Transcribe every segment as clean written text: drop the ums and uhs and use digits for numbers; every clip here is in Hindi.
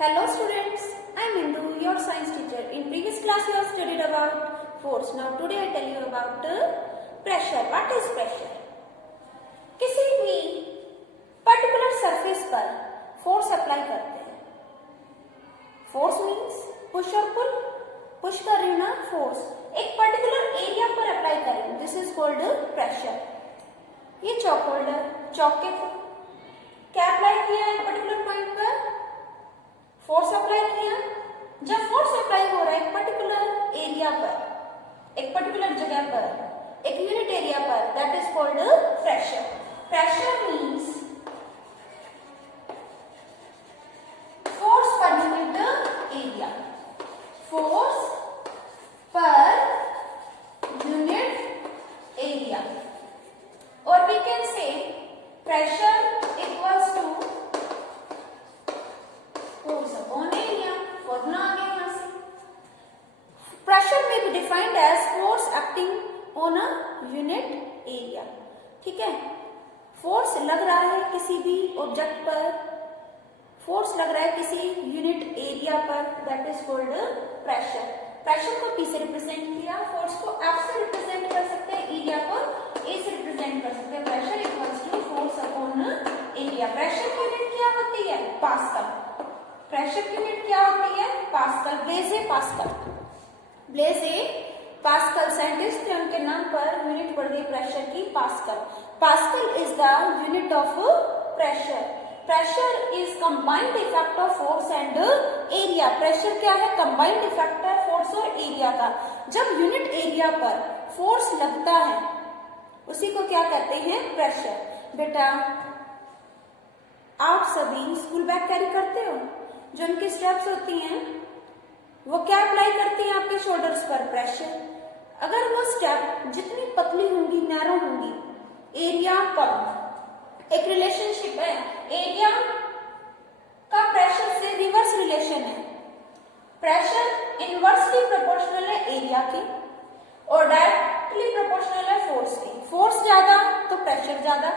Hello students, I am Indu, your science teacher. In previous class you have studied about force. Now today I tell you about pressure. What is pressure? किसी भी पर्टिकुलर सरफेस पर फोर्स अप्लाई करते हैं. फोर्स मीन्स पुश और पुल. पुश कर रही हूं ना, फोर्स एक पर्टिकुलर एरिया पर अप्लाई कर रही हूं. This is called pressure. ये चॉक होल्डर, चॉक के थ्रू क्या अप्लाई किया है एक पर्टिकुलर पॉइंट पर? फोर्स अप्लाई किया. जब फोर्स अप्लाई हो रहा है एक पर्टिकुलर एरिया पर, एक पर्टिकुलर जगह पर, एक यूनिट एरिया पर, that is called pressure. Pressure means force per unit area. Force per unit area. और we can say pressure equals to force upon area. Formula आ गया यहां से. प्रेशर में be defined as force acting on a unit area. ठीक है, फोर्स लग रहा है किसी भी ऑब्जेक्ट पर, फोर्स लग रहा है किसी यूनिट एरिया पर, that is called pressure. Pressure को P से रिप्रेजेंट किया, फोर्स को F से रिप्रेजेंट कर सकते हैं, एरिया को A से रिप्रेजेंट कर सकते हैं. Pressure equals to force upon area. Pressure की यूनिट क्या होती है? पास्कल. प्रेशर की यूनिट क्या होती है? पास्कल. ब्लेज ए पास्कल. ब्लेज ए पास्कल साइंटिस्ट थे, उनके नाम पर यूनिट पड़ गई प्रेशर की pascal. Pascal is the unit of pressure. Pressure is combined effect of force and area. Pressure क्या है? कंबाइंड इफेक्ट है फोर्स और एरिया का. जब यूनिट एरिया पर फोर्स लगता है उसी को क्या कहते हैं? प्रेशर. बेटा आप सभी स्कूल बैग कैरी करते हो, जो उनकी स्टेप्स होती हैं वो क्या अप्लाई करती हैं आपके शोल्डर्स पर? प्रेशर. अगर वो स्टेप जितनी पतली होंगी, नैरो होंगी, एरिया कम. एक रिलेशनशिप है, एरिया का प्रेशर से रिवर्स रिलेशन है. प्रेशर इनवर्सली प्रोपोर्शनल है एरिया के और डायरेक्टली प्रोपोर्शनल है फोर्स के. फोर्स ज्यादा तो प्रेशर ज्यादा.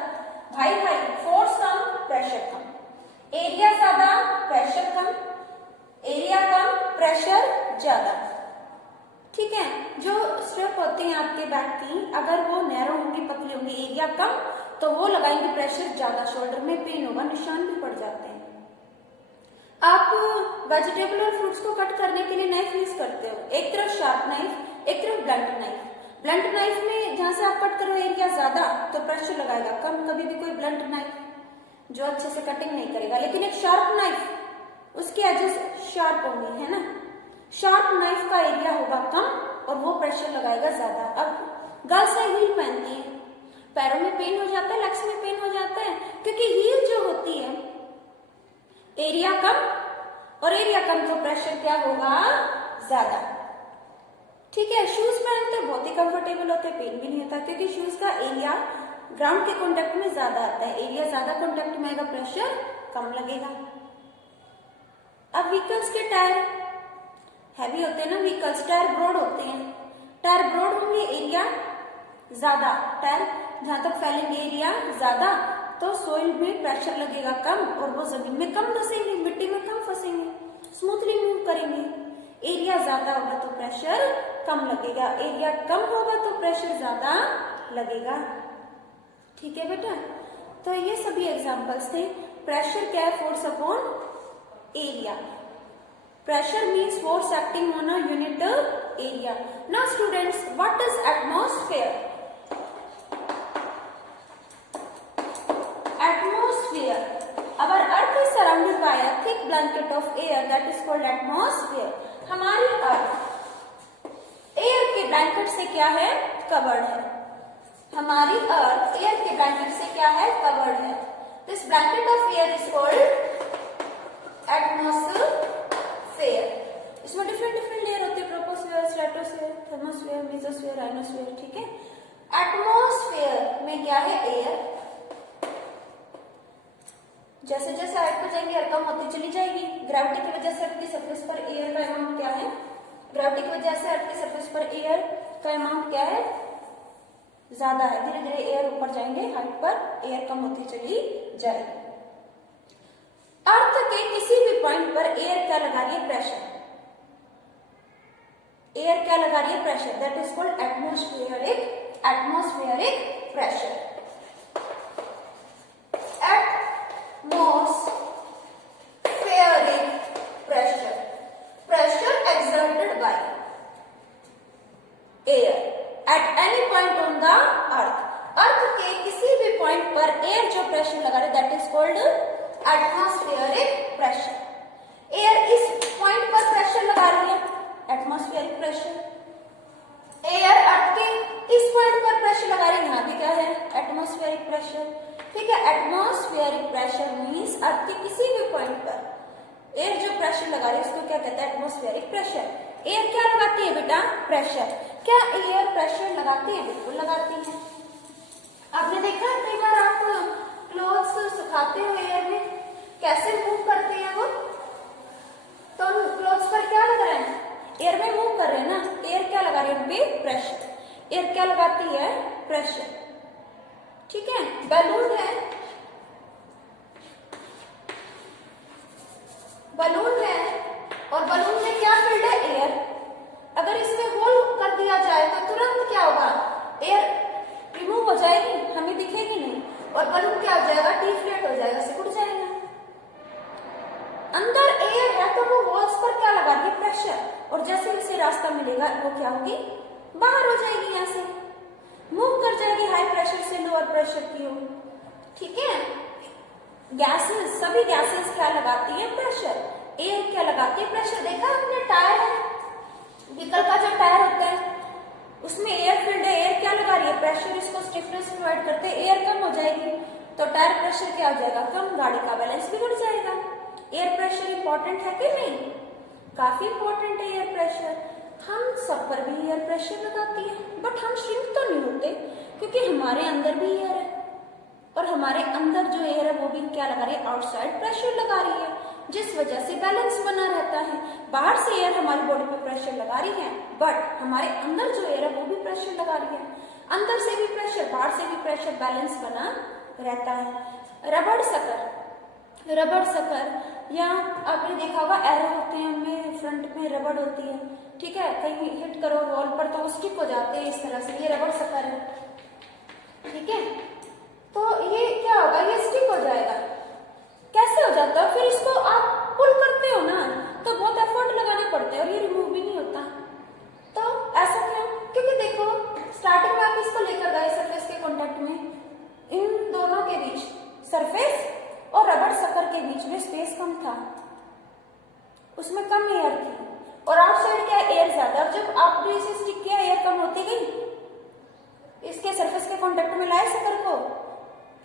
भाई भाई, फोर्स कम प्रेशर कम. एरिया ज्यादा प्रेशर कम, एरिया कम प्रेशर ज्यादा. ठीक है, जो स्टेप होती हैं आपके बैक की, अगर वो नैरो होंगी, पतली होंगी, एरिया कम, तो वो लगाएंगे प्रेशर ज्यादा. शोल्डर में पेन होगा, निशान भी पड़ जाते हैं. आप वेजिटेबल और फ्रूट्स को कट करने के लिए नाइफ यूज करते हो. एक तरफ शार्प नाइफ, एक तरफ ब्लंट नाइफ. ब्लंट नाइफ में जहां से आप कट करो एरिया ज्यादा तो प्रेशर लगाएगा कम. कभी भी कोई ब्लंट नाइफ जो अच्छे से कटिंग नहीं करेगा. लेकिन एक शार्प नाइफ, उसके एजेस शार्प होंगे, है ना. शार्प नाइफ का एरिया होगा कम और वो प्रेशर लगाएगा ज्यादा. अब गर्ल्स हील पहनती है, पैरों में पेन हो जाता है, लेग्स में पेन हो जाता है, क्योंकि हील जो होती है एरिया कम, और एरिया कम तो प्रेशर क्या होगा? ज्यादा. ठीक है, शूज पहनते हैं, बहुत ही कंफर्टेबल होते हैं, पेन भी नहीं होता, क्योंकि शूज का एरिया ग्राउंड के कॉन्टेक्ट में ज्यादा आता है. एरिया ज्यादा कॉन्टेक्ट में आएगा, प्रेशर कम लगेगा. अब व्हीकल्स के टायर हैवी होते हैं ना, व्हीकल्स टायर ब्रॉड होते हैं. टायर ब्रॉड होंगे, एरिया ज्यादा. टायर जहां तक फैलेंगे एरिया ज्यादा, तो सोइल में प्रेशर लगेगा कम और वो जमीन में कम धंसेंगे, मिट्टी में कम फंसेंगे, स्मूथली मूव करेंगे. एरिया ज्यादा होगा तो प्रेशर कम लगेगा, एरिया कम होगा तो प्रेशर ज्यादा लगेगा. ठीक है बेटा, तो ये सभी एग्जांपल्स थे. प्रेशर क्या है? Force upon area. Pressure means force acting on a unit area. Now students, what is atmosphere? Atmosphere. Our Earth is surrounded by a thick blanket of air that is called atmosphere. हमारी अर्थ एयर के ब्लैंकेट से क्या है? कवर्ड है. हमारी अर्थ एयर के ब्लैंकेट से क्या है? कवर्ड है. This blanket of air is called atmosphere. इसमें डिफरेंट डिफरेंट लेयर होते हैं, troposphere, stratosphere, thermosphere, mesosphere, ionosphere. ठीक है, एटमॉस्फेयर में क्या है? एयर. जैसे जैसे हाइट पर जाएंगे एयर कम होती चली जाएगी. ग्रेविटी की वजह से अर्थ की सरफेस पर एयर का अमाउंट क्या है? ग्रेविटी की वजह से अर्थ की सरफेस पर एयर का अमाउंट क्या है? ज्यादा है. धीरे धीरे एयर ऊपर जाएंगे, हाइट पर एयर कम होती चली जाएगी. अर्थ के किसी भी पॉइंट पर एयर क्या लगा रही है? प्रेशर। एयर क्या लगा रही है? Pressure. That is called atmospheric pressure. Atmospheric pressure, pressure exerted by air at any point on the earth। अर्थ के किसी भी पॉइंट पर एयर जो प्रेशर लगा रहे that is called atmospheric pressure. Air इस पॉइंट पर प्रेशर लगा रही है, एटमॉस्फेरिक प्रेशर। एयर अर्थ के इस पॉइंट पर प्रेशर लगा रही है, यहाँ भी क्या है? Atmospheric pressure. ठीक है, एटमॉस्फेरिक प्रेशर मींस अर्थ के किसी भी पॉइंट पर एयर जो प्रेशर लगा रही है उसको क्या कहते हैं? Atmospheric pressure. एयर क्या लगाती है बेटा? प्रेशर। क्या एयर प्रेशर लगाती है? बिल्कुल लगाती है। आपने देखा है कई बार आप क्लोथ्स सुखाते हो एयर में कैसे मूव करते हैं वो, तो क्लोथ्स पर क्या लग रहा है? एयर में मूव कर रहे हैं ना। एयर क्या लगा रही है? उन पे प्रेशर। एयर क्या लगाती है? प्रेशर। ठीक है, बैलून है, बलून है और बलून में क्या फिल्ड है? एयर। अगर इसमें होल कर दिया जाए तो तुरंत क्या होगा? एयर रिमूव हो जाएगी, हमें दिखेगी नहीं, और बलून क्या हो जाएगा? डिफ्लेट हो जाएगा, सिकुड़ जाएगा। अंदर एयर है तो वो वॉल्स पर क्या लगा रही है? प्रेशर। और जैसे जैसे रास्ता मिलेगा वो क्या होगी? बाहर हो जाएगी, यहाँ से मूव कर जाएगी हाई प्रेशर से लोअर प्रेशर की ओर। ठीक है, गैसेस, सभी गैसेस क्या लगाती है? प्रेशर। एयर क्या लगाती है? प्रेशर। देखा आपने टायर है, व्हीकल का जो टायर होता है उसमें एयर फील्ड है, एयर क्या लगा रही है? प्रेशर। इसको स्टिफनेस प्रोवाइड करते हैं, एयर कम हो जाएगी तो टायर प्रेशर क्या हो जाएगा? कम, गाड़ी का बैलेंस बिगड़ जाएगा। एयर प्रेशर इंपॉर्टेंट है कि नहीं? काफी इंपॉर्टेंट है एयर प्रेशर। हम सब पर भी एयर प्रेशर लगाती है, बट हम श्रिंक तो नहीं होते क्योंकि हमारे अंदर भी एयर है, और हमारे अंदर जो एयर है वो भी क्या लगा रही है? आउटसाइड प्रेशर लगा रही है, जिस वजह से बैलेंस बना रहता है। बाहर से एयर हमारी बॉडी पे प्रेशर लगा रही है, बट हमारे अंदर जो एयर है वो भी प्रेशर लगा रही है। अंदर से भी प्रेशर, बाहर से भी प्रेशर, बैलेंस बना रहता है। रबड़ सकर, रबड़ सकर, या आपने देखा होगा एरो होते हैं, उनमें फ्रंट में रबड़ होती है। ठीक है, कहीं हिट करो वॉल पर तो वो स्टिक हो जाते हैं इस तरह से, ये रबड़ सकर है। ठीक है, तो ये क्या होगा? ये स्टिक हो जाएगा। कैसे हो जाता है? फिर इसको आप पुल करते हो ना तो बहुत एफर्ट लगाने पड़ते हैं और ये रिमूव भी नहीं होता। तो ऐसा क्यों? क्योंकि देखो स्टार्टिंग में आप इसको लेकर गए सरफेस के कांटेक्ट में, इन दोनों के बीच, सरफेस और रबड़ सकर के बीच में स्पेस कम था, उसमें कम एयर थी, और आउटसाइड क्या एयर ज्यादा। जब आपने इसे स्टिक किया एयर कम होती गई, इसके सरफेस के कांटेक्ट में लाए सकर को,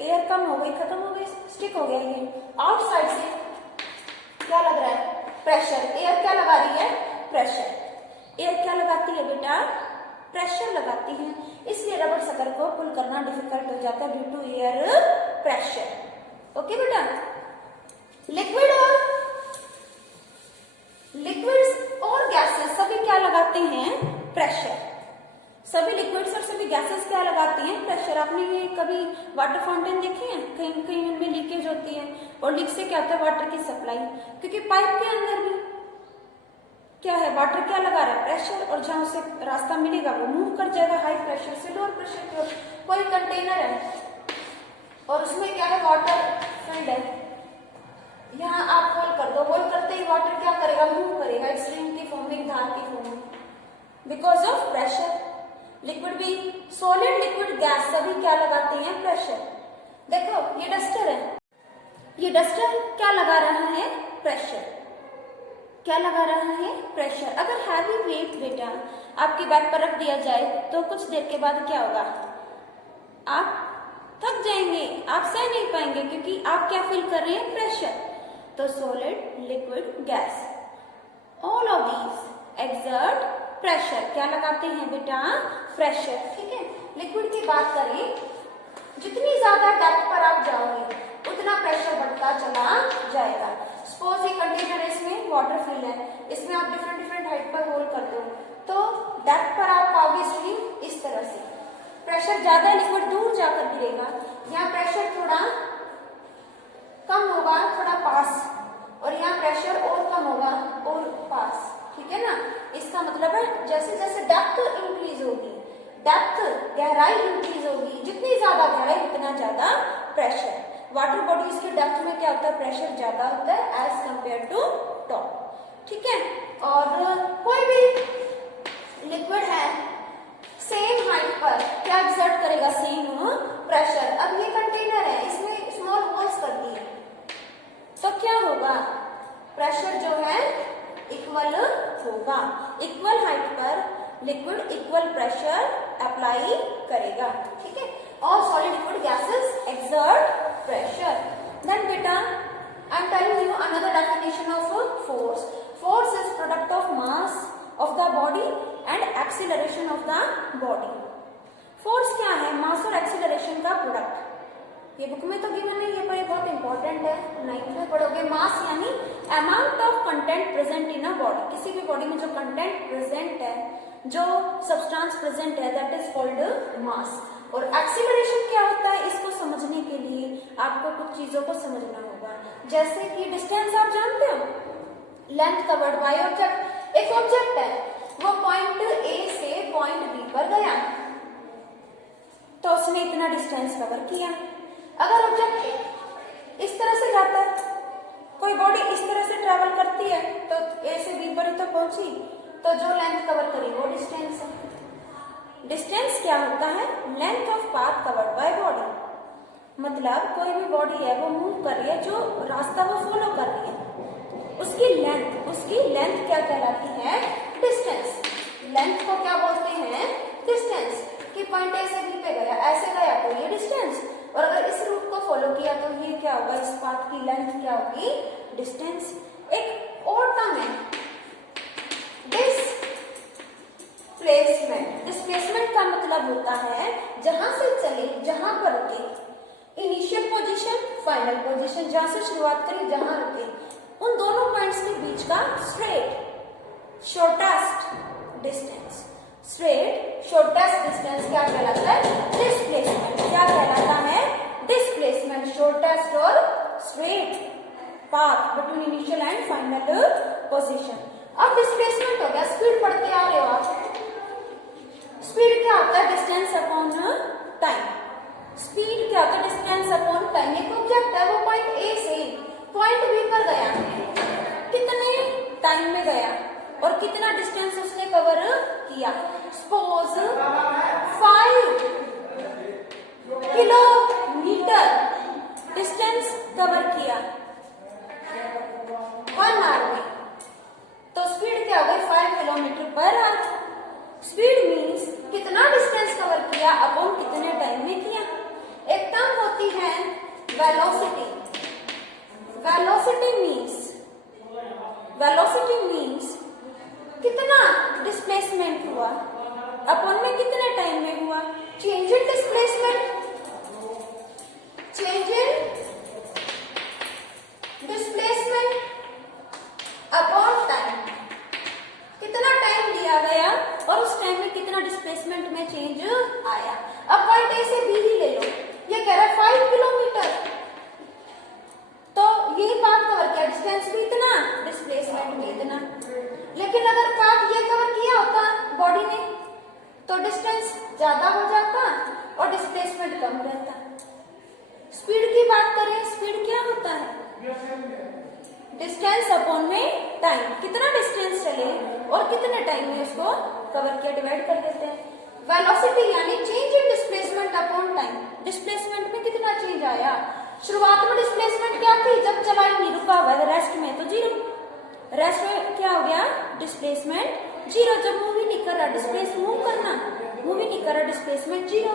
एयर कम हो गई, खत्म हो गई, स्टिक हो गया। ये आउटसाइड से क्या लग रहा है? प्रेशर। एयर क्या लगा रही है? प्रेशर। एयर क्या लगाती है बेटा? प्रेशर लगाती है, इसलिए रबड़ सकर को पुल करना डिफिकल्ट हो जाता है due to air pressure. Okay बेटा, लिक्विड्स और गैसेस सभी क्या लगाते हैं? प्रेशर। सभी लिक्विड्स और सभी गैसेस क्या लगाती हैं? प्रेशर। आपने ये कभी वाटर फाउंटेन देखे हैं? कहीं कहीं उनमें लीकेज होती है, और लीक से क्या होता है? वाटर की सप्लाई, क्योंकि पाइप के अंदर भी क्या है? वाटर क्या लगा रहा है? प्रेशर। और जहां उसे रास्ता मिलेगा वो मूव कर जाएगा हाई प्रेशर से लोअर प्रेशर की ओर। कोई कंटेनर है और उसमें क्या है? वाटर फिल्ड है, यहाँ आप होल कर दो, होल करते ही वाटर क्या करेगा? मूव करेगा स्ट्रीम की फॉर्म में, धार की फॉर्म में, बिकॉज ऑफ प्रेशर। लिक्विड भी, सॉलिड, लिक्विड, गैस सभी क्या लगाते हैं? प्रेशर। देखो ये डस्टर है, ये डस्टर क्या लगा रहा है? प्रेशर। क्या लगा रहा है? प्रेशर। अगर हैवी वेट बेटा आपके बैक पर रख दिया जाए तो कुछ देर के बाद क्या होगा? आप थक जाएंगे, आप सह नहीं पाएंगे, क्योंकि आप क्या फील कर रहे हैं? प्रेशर। तो solid, liquid, gas, all of these exert pressure. क्या लगाते हैं बेटा? प्रेशर। ठीक है, लिक्विड की बात करें, जितनी ज्यादा डेप्थ पर आप जाओगे उतना प्रेशर बढ़ता चला जाएगा। सपोज ये कंटेनर है, इसमें वाटर फिल है, इसमें आप डिफरेंट हाइट पर होल कर दो तो डेप्थ पर आप पाओगे स्ट्रीम इस तरह से। प्रेशर ज्यादा, लिक्विड दूर जाकर गिरेगा, यहाँ प्रेशर थोड़ा कम होगा, थोड़ा पास, और यहाँ प्रेशर और कम होगा, जैसे जैसे डेप्थ इंक्रीज होगी, डेप्थ गहराई इंक्रीज होगी, जितनी ज्यादा गहराई उतना ज्यादा प्रेशर। वाटर बॉडीज की डेप्थ में क्या होता है, प्रेशर ज्यादा होता है एज कंपेयर टू टॉप, ठीक है। और कोई भी लिक्विड है सेम हाइट पर क्या एक्सर्ट करेगा, सेम प्रेशर। अब ये कंटेनर है, इसमें स्मॉल होल्स कर दिए तो क्या होगा, प्रेशर जो है इक्वल होगा। इक्वल हाइट पर लिक्विड इक्वल प्रेशर अप्लाई करेगा, ठीक है। और solid liquid gases exert pressure. Then beta, I am telling you another definition of force. Force is product of mass of the body and acceleration of the body. Force क्या है, mass और acceleration का प्रोडक्ट। ये बुक में तो गिवन नहीं है पर ये बहुत इंपॉर्टेंट है, 9th में पढ़ोगे। मास यानी amount of content present in a body, किसी भी बॉडी में जो कंटेंट प्रेजेंट है, जो सब्सटेंस प्रेजेंट है, दैट इज कॉल्ड मास। और एक्सीलरेशन क्या होता है, इसको समझने के लिए आपको कुछ चीजों को समझना होगा। जैसे कि डिस्टेंस आप जानते हो, लेंथ कवर्ड बाय ऑब्जेक्ट। एक ऑब्जेक्ट है, वो पॉइंट ए से पॉइंट बी पर गया तो उसने इतना डिस्टेंस कवर किया। अगर ऑब्जेक्ट इस तरह से जाता है, कोई बॉडी इस तरह से ट्रेवल करती है तो ए से बी पर ही तो पहुंची, तो जो लेंथ कवर करी वो डिस्टेंस है। डिस्टेंस क्या होता है, length of path covered by body. मतलब कोई भी बॉडी है वो मूव कर रही है, जो रास्ता वो फॉलो कर रही है, उसकी लेंथ क्या कहलाती है, डिस्टेंस। लेंथ को क्या बोलते हैं, डिस्टेंस। कि पॉइंट ए से बी पे गया, ऐसे गया तो ये डिस्टेंस, और अगर इस रूट को फॉलो किया तो ये क्या होगा, इस पाथ की लेंथ क्या होगी, डिस्टेंस। एक और टर्म है डिस्प्लेसमेंट। डिस्प्लेसमेंट का मतलब होता है जहां से चले, जहां पर रुके, इनिशियल पोजीशन, फाइनल पोजीशन, जहां से शुरुआत करें, जहां रुके, उन दोनों पॉइंट्स के बीच का straight shortest distance. Straight shortest distance क्या कहलाता है, डिस्प्लेसमेंट। क्या कहलाता है, डिस्प्लेसमेंट। शॉर्टेस्ट और straight path between initial and final position. अब डिस्प्लेसमेंट हो गया, स्पीड पढ़ते आ रहे हो आप। स्पीड क्या होता है, डिस्टेंस अपॉन टाइम। स्पीड क्या होता है, डिस्टेंस अपॉन टाइम। एक ऑब्जेक्ट है, वो पॉइंट ए से पॉइंट बी पर गया, कितने टाइम में गया और कितना डिस्टेंस उसने कवर किया। सपोज 5 किलोमीटर डिस्टेंस कवर किया 1 आवर में, तो स्पीड क्या हो गई, 5 kilometre per hour. Speed means कितना डिस्टेंस कवर किया अपॉन कितने टाइम में किया। एक टर्म होती है वेलोसिटी। वेलोसिटी मीन्स कितना डिस्प्लेसमेंट हुआ अपॉन में कितने टाइम में हुआ। Change in displacement, change in displacement upon time. कितना टाइम लिया गया और उस टाइम में कितना डिस्प्लेसमेंट में चेंज आया। अब पॉइंट ए से बी ही ले लो, ये कह रहा है 5 किलोमीटर, तो ये पाथ कवर किया, डिस्टेंस भी इतना, डिस्प्लेसमेंट भी इतना। लेकिन अगर पाथ ये कवर किया होता बॉडी ने तो डिस्टेंस ज्यादा हो जाता और डिस्प्लेसमेंट कम रहता। स्पीड की बात करें, स्पीड क्या होता है, डिस्टेंस अपॉन में टाइम। कितना डिस्टेंस चले और कितने टाइम में उसको कवर किया, डिवाइड कर देते हैं। वेलोसिटी यानी change in displacement upon time. Displacement में कितना चेंज आया। शुरुआत में डिस्प्लेसमेंट क्या थी, जब चला ही नहीं, रुका हुआ, रेस्ट में तो 0। रेस्ट में क्या हो गया, डिस्प्लेसमेंट 0। जब मूव ही नहीं कर रहा, डिस्प्लेस मूव करना, मूव ही नहीं कर रहा, डिस्प्लेसमेंट 0।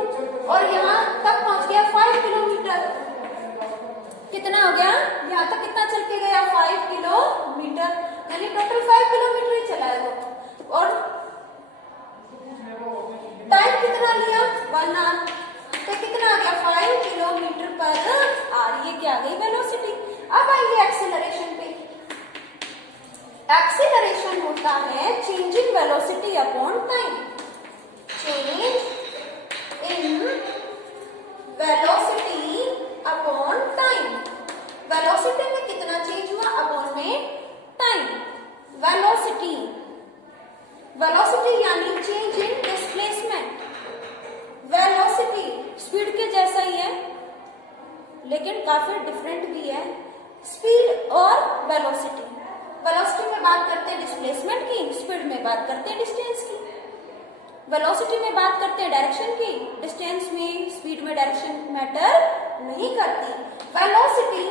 और यहाँ तक पहुंच गया 5 किलोमीटर। कितना हो गया, यहाँ तक कितना चल के गया, 5 किलोमीटर, यानी टोटल 5 किलोमीटर ही चला है वो। और टाइम कितना लिया, 1 आवर, तो कितना आ गया, 5 किलोमीटर पर आवर। ये क्या आ गई, वेलोसिटी। अब आइए एक्सेलरेशन पे। एक्सेलरेशन होता है change in velocity upon time. Change in velocity upon time. Velocity में कितना चेंज हुआ अपॉन में टाइम। वेलोसिटी वेलोसिटी यानी change in displacement. Velocity speed के जैसा ही है लेकिन काफी डिफरेंट भी है। स्पीड और वेलोसिटी, वेलोसिटी में बात करते हैं डिस्प्लेसमेंट की, स्पीड में बात करते हैं डिस्टेंस की। वेलोसिटी में बात करते हैं डायरेक्शन की, डिस्टेंस में स्पीड में डायरेक्शन मैटर नहीं करती। वेलोसिटी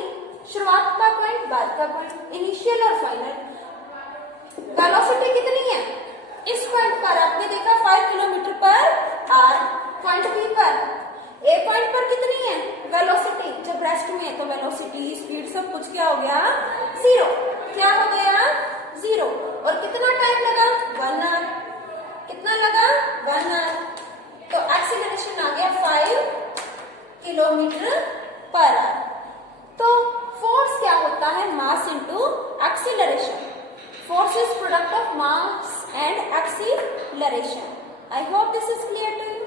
शुरुआत का पॉइंट, बाद का पॉइंट, इनिशियल और फाइनल। वेलोसिटी कितनी है? इस पॉइंट पर आपने देखा 5 kilometre per hour, point B पर ए पॉइंट पर कितनी है वेलोसिटी? जब रेस्ट में है तो वेलोसिटी स्पीड सब कुछ क्या हो गया? जीरो। क्या हो गया? जीरो। और कितना टाइम लगा? 1 आवर। कितना लगा? 1 आवर। तो एक्सीलरेशन आ गया 5 किलोमीटर पर आवर। तो फोर्स क्या होता है? Mass into acceleration. Force is product of mass and acceleration. I hope this is clear to you.